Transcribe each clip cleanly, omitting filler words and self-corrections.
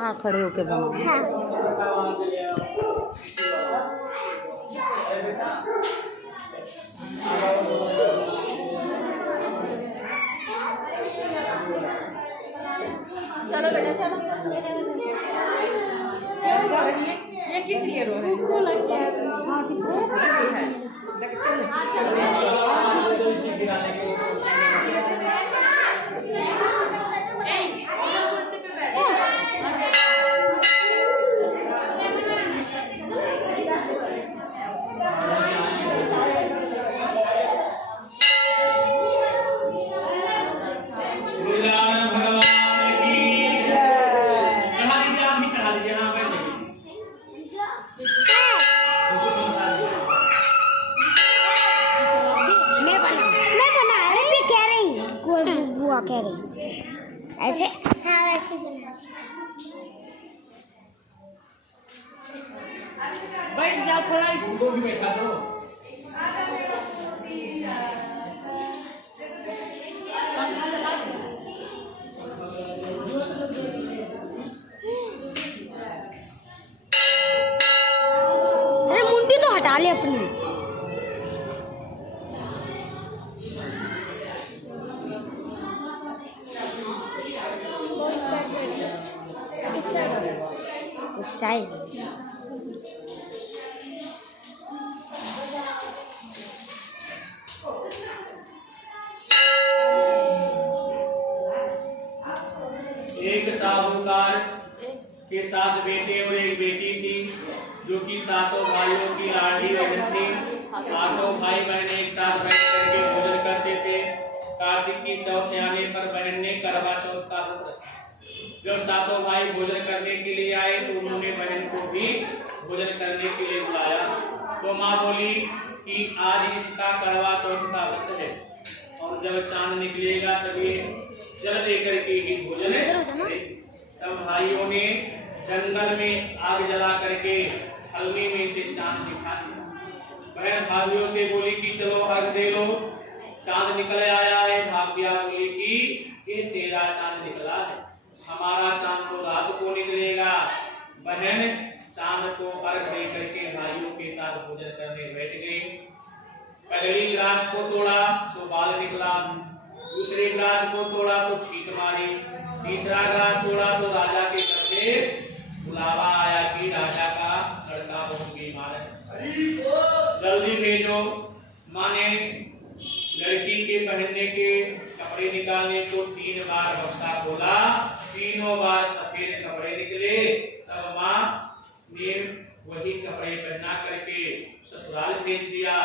हाँ खड़े होके बनाओ। हाँ। चलो बेटा चलो। ये किस लिए रो रहे कह रही ऐसे। हाँ वैसे बना। बैठ जाओ थोड़ा भी बैठा दो। अरे मुंडी तो हटा ले अपनी। इस साइड एक साहूकार के 7 बेटे और एक बेटी थी, जो कि 7 भाइयों की लाडली बहन थी। 8 भाई बहन एक साथ बैठ करके भोजन करते थे। कार्तिक की चौथ आने पर बहन ने करवा चौथ का व्रत रखा। जब 7 भाई भोजन करने के लिए आए तो उन्होंने बहन को भी भोजन करने के लिए बुलाया। तो माँ बोली कि आज इसका करवा चौथ का व्रत है और जब चांद निकलेगा तभी जल लेकर के ही भोजन करें। तब भाइयों ने जंगल में आग जला करके हलवे में से चांद दिखा दिया। बहन भाइयों से बोली कि चलो अर्घ दे लो, चांद निकल आया है। भाग्या बोली कि ये तेरा चांद निकला है, हमारा चांद तो रात को निकलेगा। बहन चांद को अर्घ दे करके भाइयों के साथ भोजन करने बैठ गई। पहली गिलास को तोड़ा तो बाल निकला, दूसरे गिलास को तोड़ा तो छींक मारी, तीसरा गिलास तोड़ा तो राजा के घर से बुलावा आया कि राजा का लड़का बहुत बीमार है, जल्दी भेजो। माने लड़की के पहनने के कपड़े निकालने को 3 बार बक्सा खोला, तीनों बार सफेद कपड़े निकले। तब माँ ने वही कपड़े पहना करके ससुराल भेज दिया।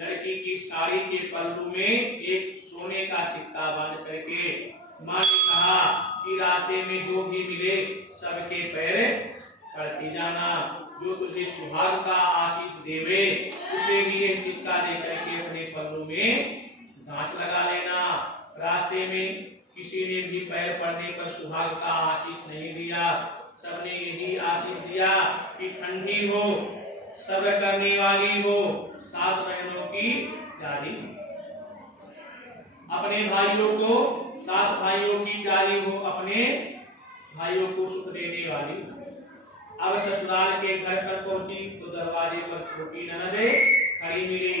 लड़की की साड़ी के पल्लू में एक सोने का सिक्का बांध करके माँ ने कहा कि रास्ते में जो भी मिले सबके पैर पड़ती जाना, जो तुझे सुहाग का आशीष देवे उसे भी ये सिक्का दे करके अपने पल्लू में गांठ लगा लेना। रास्ते में किसी ने भी पैर पड़ने पर सुहाग का आशीष नहीं दिया, सबने यही आशीष दिया कि ठंडी हो, सब्र करने वाली हो, 7 बहनों की जाली। अपने भाइयों को 7 भाइयों की जाली हो, अपने भाइयों को सुख देने वाली। अब ससुराल के घर पर पहुंची तो दरवाजे पर छोटी ननद खड़ी मिली।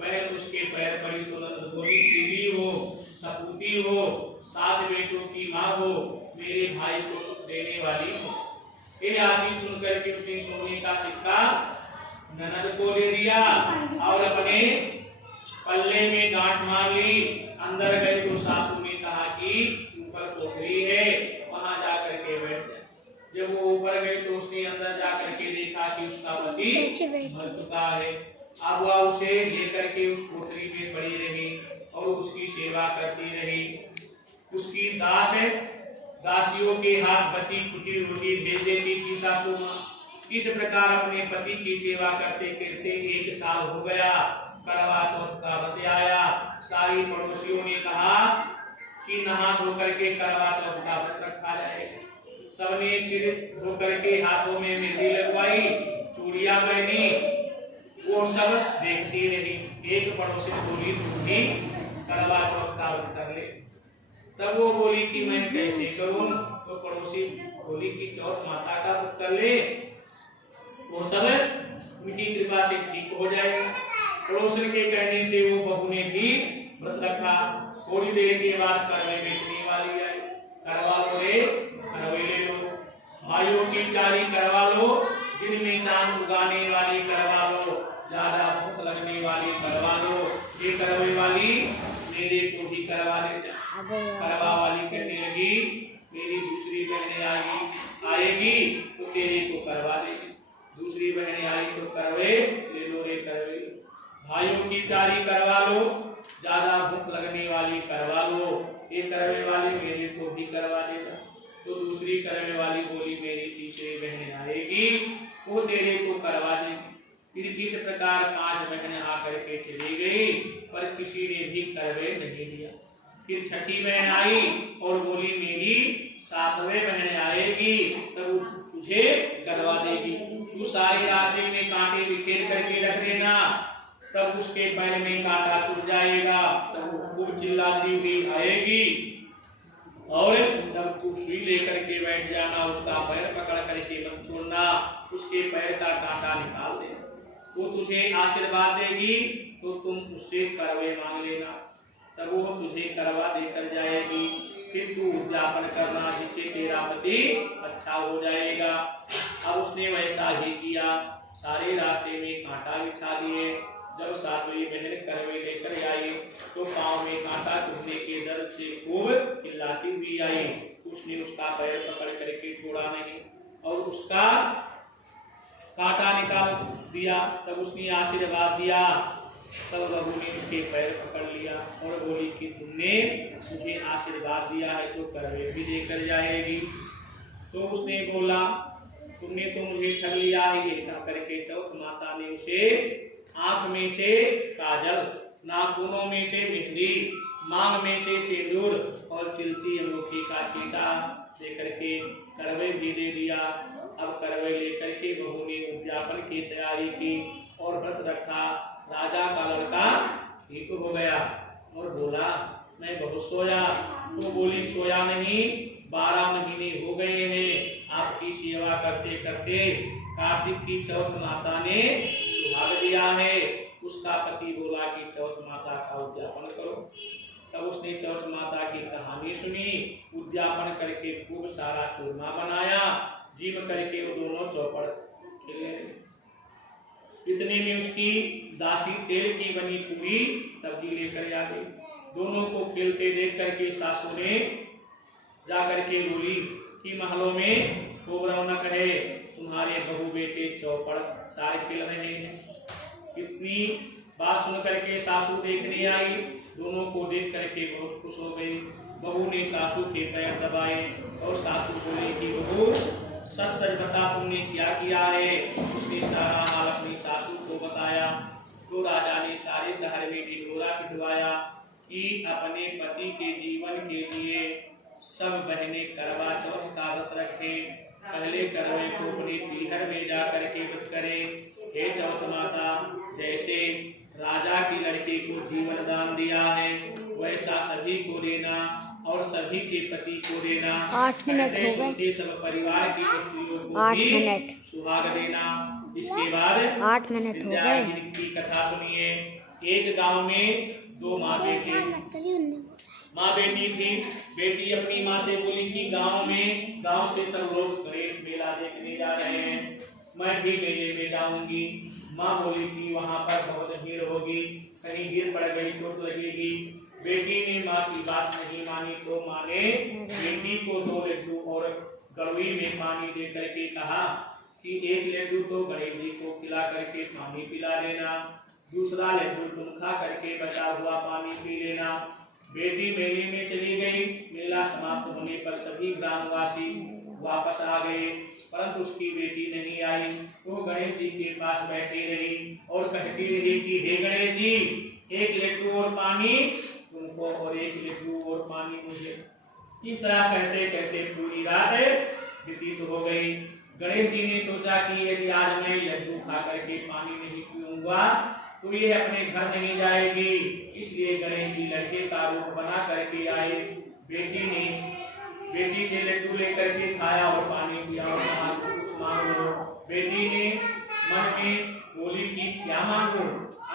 बहन उसके पैर पड़ी तो ननद बोली, सीधी हो, सपूती हो, 7 बेटों की माँ हो, मेरे भाई को सुख देने वाली हो। ये आशीष सुनकर के उसने सोने का सिक्का ननद को दे दिया और अपने पल्ले में गांठ मार ली। अंदर गए तो सासू ने कहा कि ऊपर पोखरी है, वहां जाकर के बैठ जाए। जब वो ऊपर गए तो उसने अंदर जाकर के देखा कि उसका पति मर चुका है। अब वह उसे लेकर के उस पोखरी में पड़ी रही और उसकी सेवा करती रही। उसकी दासियों के हाथ बची कुची रोटी भेज देती थी सासू माँ। इस प्रकार अपने पति की सेवा करते करते 1 साल हो गया। करवा चौथ का व्रत आया। सारी पड़ोसियों ने कहा कि नहा धो करके करवा चौथ का व्रत रखा जाए। सबने सिर धो करके हाथों में मेहंदी लगवाई, चूड़ियां पहनी, वो सब देखती रही। एक पड़ोसी बोली, तू भी करवा चौथ का व्रत कर ले। तब वो बोली कि मैं कैसे करूं? तो पड़ोसी बोली कि चौथ माता का व्रत कर ले, वो सब उनकी कृपा से ठीक हो जाएगा। पड़ोसन के कहने से वो बहू ने भी व्रत रखा। थोड़ी देर के बाद करवे बेचने वाली आई। करवा लो रे, करवे ले लो, भाइयों की चारी करवा लो, दिन में चांद उगाने वाली करवा लो, ज्यादा भूख लगने वाली करवा लो। ये करवे वाली मेरे को भी करवा दे। करवा वाली कहने लगी मेरी दूसरी बहनें आएगी तो तेरे को करवा देगी। दूसरी बहनें आई तो करवे ले लो रे, करवे। भाइयों की चारी करवा लो, ज्यादा भूख लगने वाली करवा लो, ये करवे वाली मेरे को भी करवा देगा। तो दूसरी करवे वाली बोली मेरी तीसरी बहनें आएगी वो तेरे को करवा देगी। फिर इस प्रकार 5 बहनें आकर के चली गई, पर किसी ने भी करवे नहीं लिया। फिर छठी बहन आई और बोली मेरी 7वें बहन आएगी तब तुझे करवा देगी। तू सारी रातें में कांटे बिखेर करके रख देना, तब उसके पैर में कांटा छूट जाएगा, तब वो खूब चिल्लाती हुई आएगी और तब तू सुई लेकर के बैठ जाना, उसका पैर पकड़ करके मत छोड़ना, उसके पैर का कांटा निकाल दे। वो तुझे आशीर्वाद देगी तो तुम उससे करवे मांग लेना, तब वो तुझे करवा देकर जाएगी। फिर तू उद्यापन करना जिससे तेरा पति अच्छा हो जाएगा। अब उसने वैसा ही किया, सारी रातें में कांटा बिछा दिए। जब 7वीं बहन करवे लेकर आई तो पांव में कांटा चुभने के दर्द से खूब चिल्लाती हुई आई। उसने उसका पैर पकड़ करके छोड़ा नहीं और उसका कांटा निकाल दिया। तब उसने आशीर्वाद दिया, तब बहू ने उसके पैर पकड़ लिया और बोली कि तुमने मुझे आशीर्वाद दिया है तो करवे भी लेकर जाएगी। तो उसने बोला तुमने तो मुझे ठग लिया है। ये कह करके चौथ माता ने उसे आंख में से काजल, नाखूनों में से मेहंदी, मांग में से सिंदूर और चिलती अंगूठी का छींटा देकर के करवे भी दे दिया। अब करवे लेकर के बहू ने उद्यापन की तैयारी की और व्रत रखा। राजा का लड़का ठीक हो गया और बोला मैं बहुत सोया। तो बोली सोया नहीं, 12 महीने हो गए हैं आपकी सेवा करते करते। कार्तिक की चौथ माता ने सुहाग दिया है। उसका पति बोला कि चौथ माता का उद्यापन करो। तब उसने चौथ माता की कहानी सुनी, उद्यापन करके खूब सारा चूरमा बनाया, जीव करके वो दोनों चौपड़ खेले। इतने में उसकी दासी तेल की बनी पूरी सब्जी लेकर आ गई। दोनों को खेलते देख करके सासू ने जाकर के बोली कि महलों में खूब रौनक है, तुम्हारे बहू बेटे चौपड़ सारे खेल रहे हैं। इतनी बात सुन करके सासू देखने आई। दोनों को देख करके बहुत खुश हो गई। बहू ने सासू के पैर दबाए और सासू बोले कि बहू सच सच बता तुमने क्या किया है। उसने सारा हाल अपनी सासू को बताया। तो राजा ने सारे शहर में ढिढोरा पिटवाया कि अपने पति के जीवन के लिए सब बहनें करवा चौथ का व्रत रखें। पहले करवे को अपने पीहर में जा करके व्रत करें। हे चौथ माता, जैसे राजा की लड़की को जीवन दान दिया है वैसा सभी को देना और सभी के पति को देना। 8 मिनट हो गए। सब परिवार की स्त्रियों को भी सुहाग देना। इसके बाद 8 मिनट हो गए। की कथा सुनिए। एक गांव में 2 माँ बेटी थी। बेटी अपनी माँ से बोली कि गांव से सब लोग गणेश मेला देखने जा रहे हैं, मैं भी मेले में जाऊंगी। माँ बोली कि वहाँ पर बहुत भीड़ होगी, कहीं भीड़ पड़ गई चोट लगेगी। बेटी ने माँ की बात नहीं मानी तो माँ ने बेटी को 2 लड्डू और गड़वी में पानी दे करके कहा कि 1 लड्डू तो गणेश जी को खिला करके पानी पिला देना, दूसरा लड्डू तुम खा करके बचा हुआ पानी पी लेना। बेटी मेले में चली गई। मेला समाप्त होने पर सभी ग्रामवासी वापस आ गए, परंतु उसकी बेटी नहीं आई। वो गणेश जी के पास बैठी रही और कहती रही कि हे गणेश जी, 1 लड्डू और पानी तुमको और 1 लड्डू और पानी मुझे। इस तरह कहते कहते पूरी रात व्यतीत हो गई। गणेश जी ने सोचा कि यदि आज मैं लड्डू खा करके पानी नहीं पीऊंगा तो ये अपने घर नहीं जाएगी। इसलिए गणेश जी लड़के का रूप बना करके आए। बेटी बेटी से लड्डू लेकर के खाया और पानी पिया और कहा कुछ मांगो। बेटी ने मन में बोली कि क्या मांगू,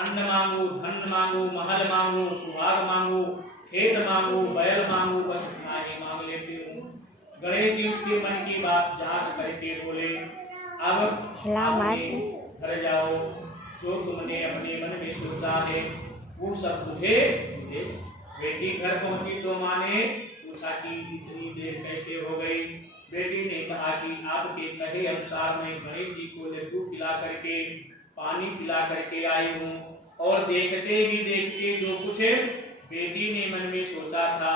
अन्न मांगू, धन मांगू, महल मांगू, सुहाग मांगू, खेत मांगू, बैल मांगू, बस इतना ही मांग लेती हूँ। गणेश जी उसके मन की बात जांच करके बोले अब घर जाओ, जो तुमने अपने मन में सोचा है वो सब तुझे दे। बेटी घर पहुंची तो माँ ने पूछा कि इतनी देर कैसे हो गई। बेटी ने कहा कि आपके कहे अनुसार मैं गणेश जी को लड्डू खिला करके पानी पिला करके आई हूँ और देखते ही देखते जो कुछ बेटी ने मन में सोचा था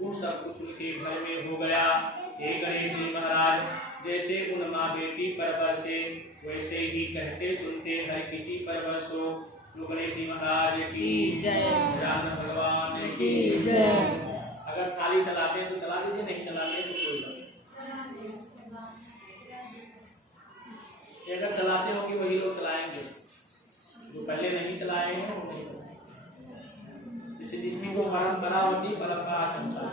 वो सब कुछ उनके घर में हो गया। हे गणेश जी महाराज, जैसे उन माँ बेटी पर से वैसे ही कहते सुनते हर किसी पर बरसो। गणेश जी महाराज की जय, राम भगवान की जय। अगर थाली चलाते हैं तो चला दीजिए, नहीं चलाते तो कोई बात नहीं। अगर चलाते हो कि वही लोग चलाएंगे, जो पहले नहीं चलाए हैं वो नहीं चलाएंगे। जैसे जिसकी को परंपरा होती परंपरा के अनुसार।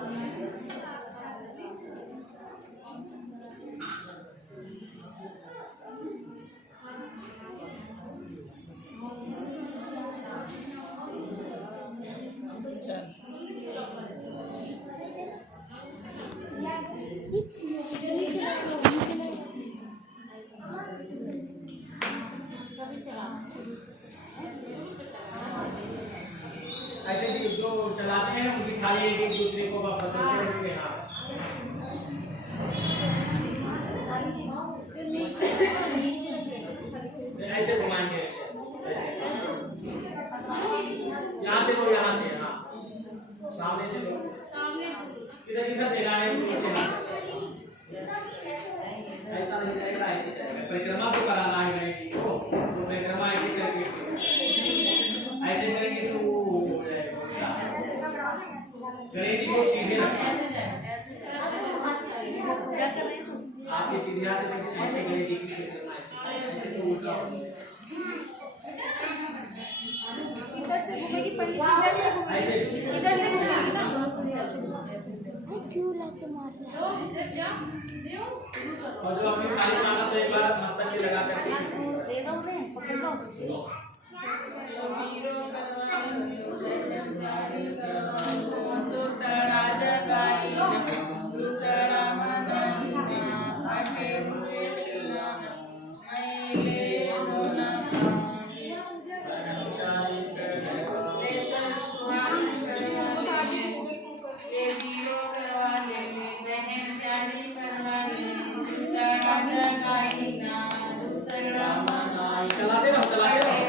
ऐसे जो चलाते हैं उनकी थाली एक दूसरे को बदलते हैं। ऐसे घुमाएंगे, यहाँ से तो यहाँ से, हाँ सामने से तो इधर इधर देखा है ऐसा नहीं रहेगा, ऐसे जाएगा। परिक्रमा तो कराना है गणेश जी को, तो परिक्रमा ऐसे करके ऐसे करेंगे तो वो हो जाएगा। गणेश जी को सीधे रखना, आपके सीढ़िया से लेके ऐसे गणेश जी की परिक्रमा ऐसे तो उल्टा इधर से घूमेगी पंडित, इधर से घूमेगी ना। और जो अपनी थाली मांगा तो एक बार मस्तक से लगा करके चलाते रहो, चलाते रहो।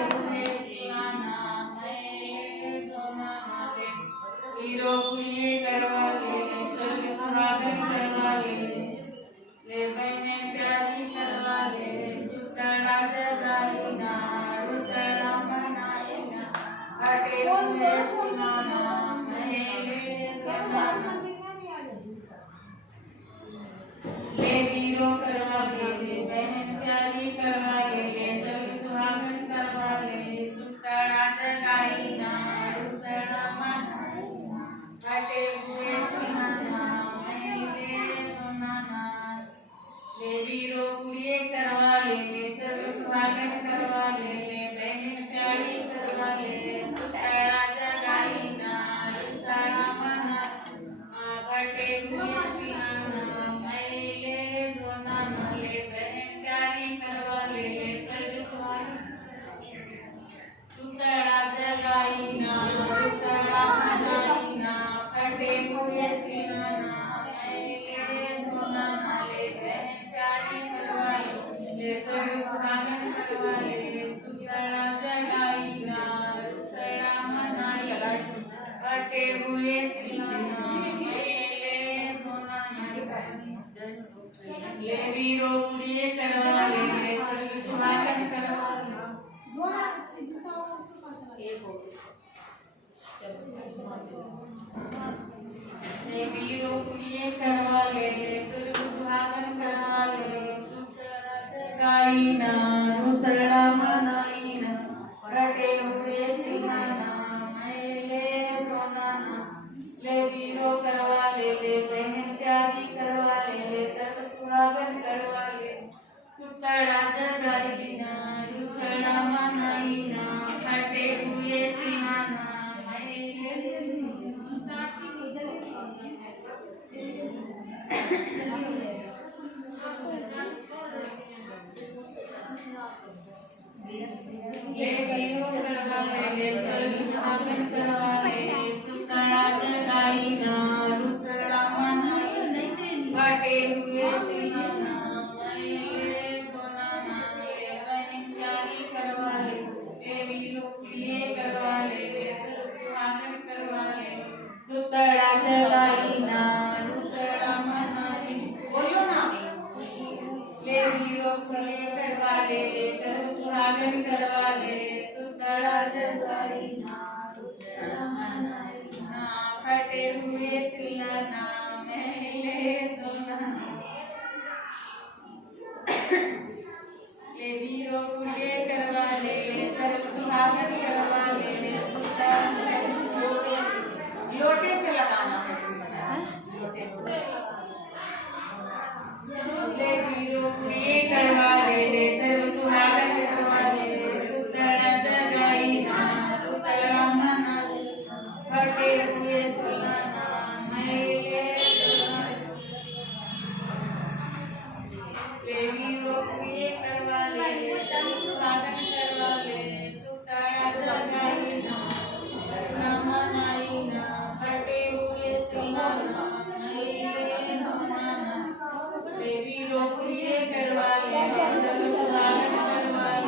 ले वीरो करवा ले बहन प्यारी रुसड़ा जगाईना रुसड़ा मनाईना फटे हुए सिहाना ले बियो करवाले ले सुहागन करवाले रुसड़ा जगाईना रुसड़ा मनाईना फटे हुए सिहाना रुसड़ा जगाईना रुसड़ा मनाई बोलो ना ले वीरो फले करवाले सर्व सुहागन करवाले रुसड़ा जगाईना रुसड़ा मनाईना फटे हुए सियाना महले सोना ले वीरो फले करवाले सर्व सुहागन करवाले लोटे से लगाना है लोटे से ले वीरो फले करवाले सर्व सुहागन करवाले रुसड़ा जगाईना रुसड़ा मनाईना फटे हुए सियाना महले ले वीरो फले करवाले सर्व सुहागन करवाले रुसड़ा जगाईना रुसड़ा मनाईना फटे हुए सियाना महले सोना ले वीरो फले करवाले सर्व सुहागन करवाले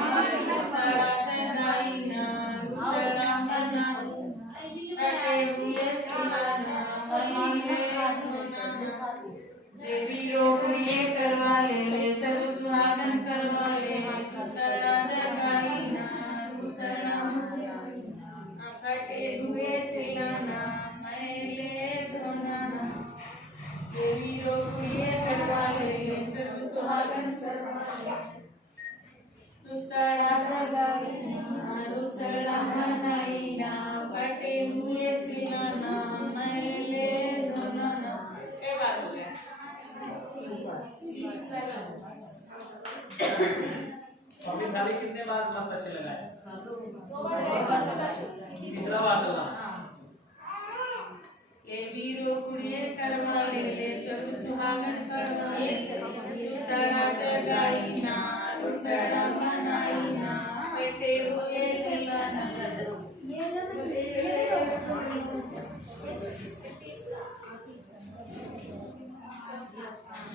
रुसड़ा जगाईना रुसड़ा मनाईना फटे हुए सियाना महले सोना ले वीरो फले करवाले सर्व सुहागन करवाले रुसड़ा जगाईना रुसड़ा मनाईना फटे हुए सियाना महले सोना ले वीरो फले करवाले सर्व सुहागन करवाले रुसड़ा जगाईना रुसड़ा मनाईना फटे हुए सियाना महले सोना ये बात हो गया अपनी थाली कितने बार मतलब अच्छे लगाए तीसरा बार चला ले वीरो फले करवाले सर्व सुहागन करवाले रुसड़ा जगाईना रुसड़ा मनाईना फटे हुए सियाना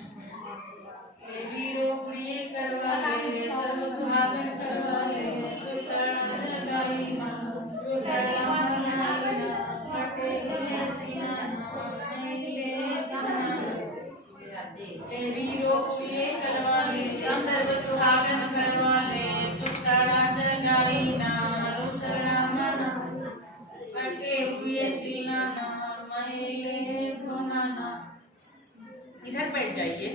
ले वीरो फले करवाले सर्व सुहागन करवाले रुसड़ा जगाईना रुसड़ा मनाईना फटे हुए सियाना महले सोना ले वीरो फले करवाले सर्व सुहागन करवाले रुसड़ा जगाईना रुसड़ा मनाईना फटे हुए सियाना महले सोना इधर बैठ जाइए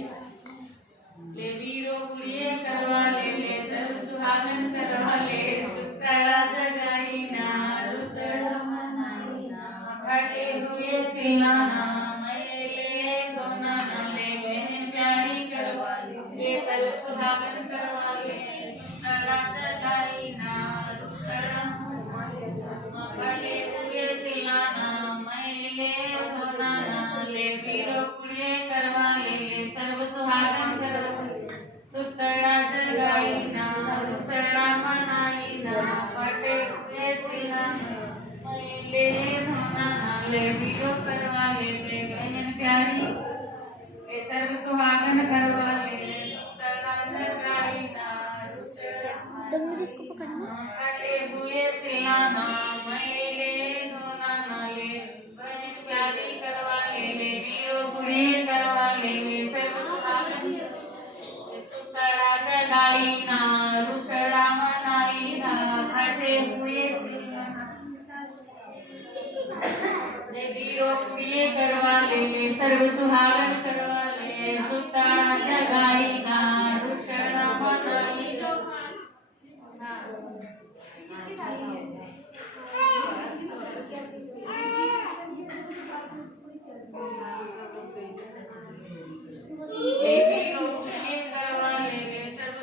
ले वीरो फले करवाले सर्व सुहागन करवाले रुसड़ा जगाईना रुसड़ा मनाईना फटे हुए सियाना महले सोना ले बहन प्यारी करवाले सर्व सुहागन करवाले रुसड़ा जगाईना रुसड़ा मनाईना फटे हुए सियाना महले सोना ले वीरो फले करवाले सर्व सुहागन करवाले रुसड़ा जगाईना रुसड़ा मनाईना फटे हुए सियाना महले सोना ले वीरो करवाले बहन प्यारी सर्व सुहागन करवाले रुसड़ा जगाईना रुसड़ा इसको पकड़ना फटे हुए सियाना महले सोना ले बहन प्यारी करवाले वीरो फले करवाले सर्व सुहागन रुसड़ा जगाईना रुसड़ा मनाईना फटे हुए सियाना ले वीरो फले करवाले सर्व सुहागन करवाले रुसड़ा जगाईना रुसड़ा मनाईना ले वीरो फले करवाले सर्व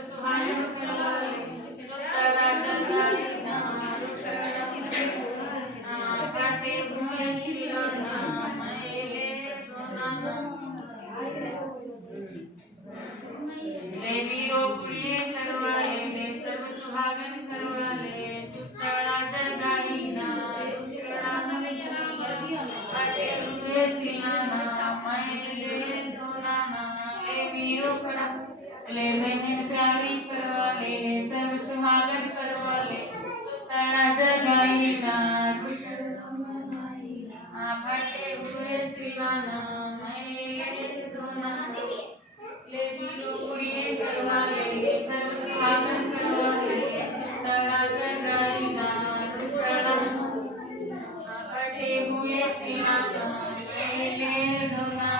हुए सिलाना मैले धोना ले वीरो खड़ा ले बहन प्यारी करवा ले सब सुहागन करवा ले तड़ा जगाई ना फटे हुए सिलाना मैले धोना ले वीरो कुड़िए करवा ले सब सुहागन करवा ले तड़ा जगाई ना फटे हुए सिलाना मैले धोना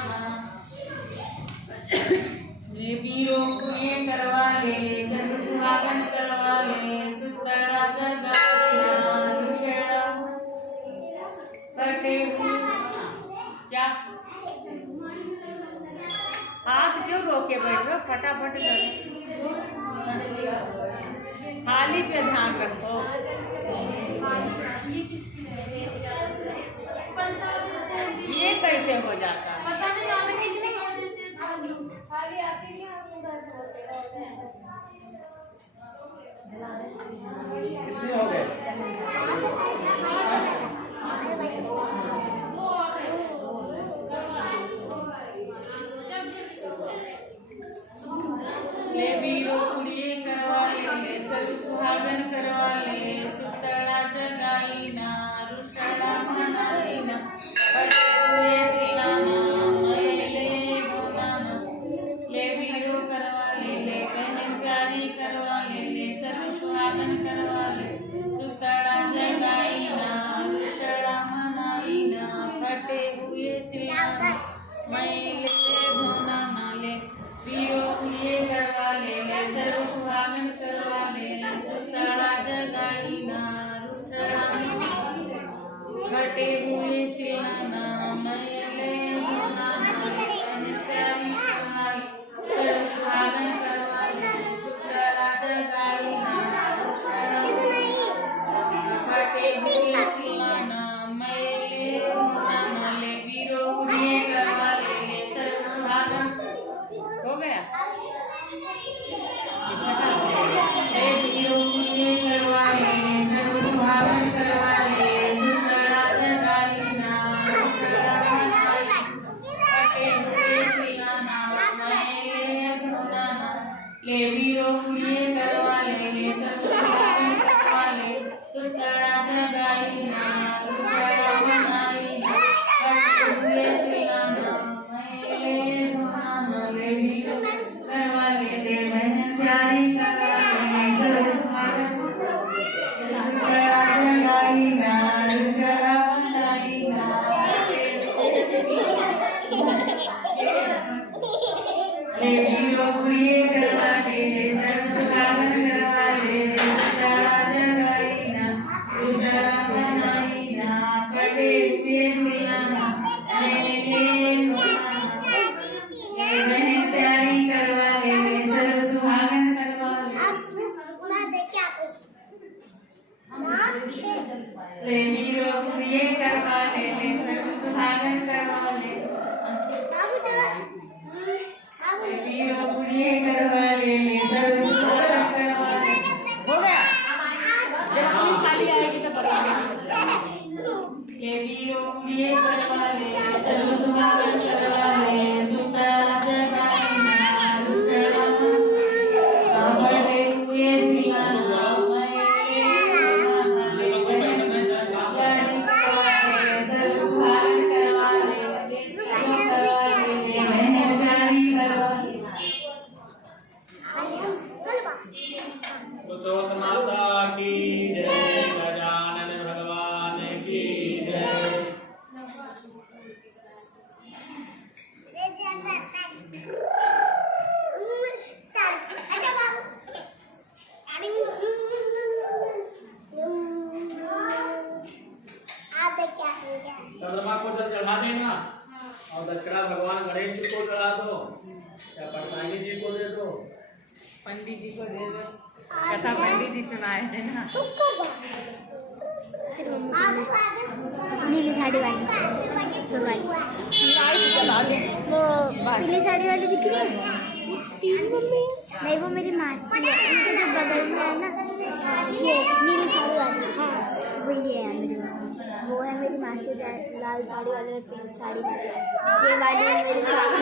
ले वीरो कुड़िए करवा ले सब सुहागन करवा ले सुतड़ा जगाया रुषड़ा फटे क्या हाथ क्यों रोके बैठो फटाफट करो खाली पे ध्यान रखो ये कैसे हो जाता है पता नहीं आगे कितने कर देते हैं आगे आते नहीं हम उधर बोलते रहते हैं कितने हो गए? ले वीरो कुड़िए करवा ले सब सुहागन करवा ले सुतड़ा जगाई ना रुषड़ा मनाई ना फटे हुए सिलाना मैले धोना ले वीरो करवा ले बहन प्यारी करवा ले सब सुहागन करवा ले सुतड़ा जगाई ना रुषड़ा मनाई ना फटे हुए सिलाना मैले धोना नाले वीरो कुड़िए करवा ले सर्व सुहागन करवा ले सुतड़ा जगाई ना रुषड़ा घटे हुए सिलाना मैले धोना नाले बहन प्यारी करवा ले सर्व सुहागन करवा ले सुतड़ा जगाई ना रुषड़ा घटे हुए सिलाना मैले धोना नाले वीरो कुड़िए करवा ले सर्व सुहागन हो गया ले वीरो कुड़िए करवा ले सर्व सुहागन करवा ले सुतड़ा जगाई ना रुषड़ा मनाई फटे हुए सिलाना मैले धोना ले वीरो कुड़िए करवा ले सर्व सुहागन करवा ले सुतड़ा जगाई ना रुषड़ा मनाई फटे हुए सिलाना मैले धोना ले वीरो करवा ले बहन प्यारी करवा ले सर्व सुहागन सुतड़ा जगाई ना रुषड़ा मनाई ना ले वीरो कुड़िए करवा ले सर्व सुहागन करवा ले सुतड़ा जगाई ना रुषड़ा मनाई ना फटे हुए सिलाना मैले धोना बहन प्यारी करवा ले सर्व सुहागन करवा ले वीरो कुड़िए करवा ले सर्व सुहागन करवा ले वीरो कुड़िए करवा ले सर्व सुहागन करवा ले हो गया जब अपनी थाली आएगी तो बताना ले वीरो कुड़िए करवा ले सर्व सुहागन करवा ले सुतड़ा जगाई ना रुषड़ा फटे हुए सिलाना मैले धोना ले बहन प्यारी करवा ले सर्व सुहागन करवा ले बहन प्यारी करवा ले पुरुषोत्तम माता की जय गजानन भगवान की जय चंद्रमा को जल चढ़ा देना और दक्षिणा भगवान गणेश जी को चढ़ा दो या परसाई जी को दे दो पंडित जी को दे दो कथा पंडित जी सुनाए थे ना नीली साड़ी वाली सवाई वो पीली साड़ी वाली दिख रही है मम्मी नहीं वो मेरी मासी है उनके जो बगल में है ना ये नीली साड़ी वाली हाँ वही है मेरी मम्मी। वो है मेरी मासी लाल साड़ी वाली और पिंक साड़ी वाली। ये वाली है मेरी साड़ी।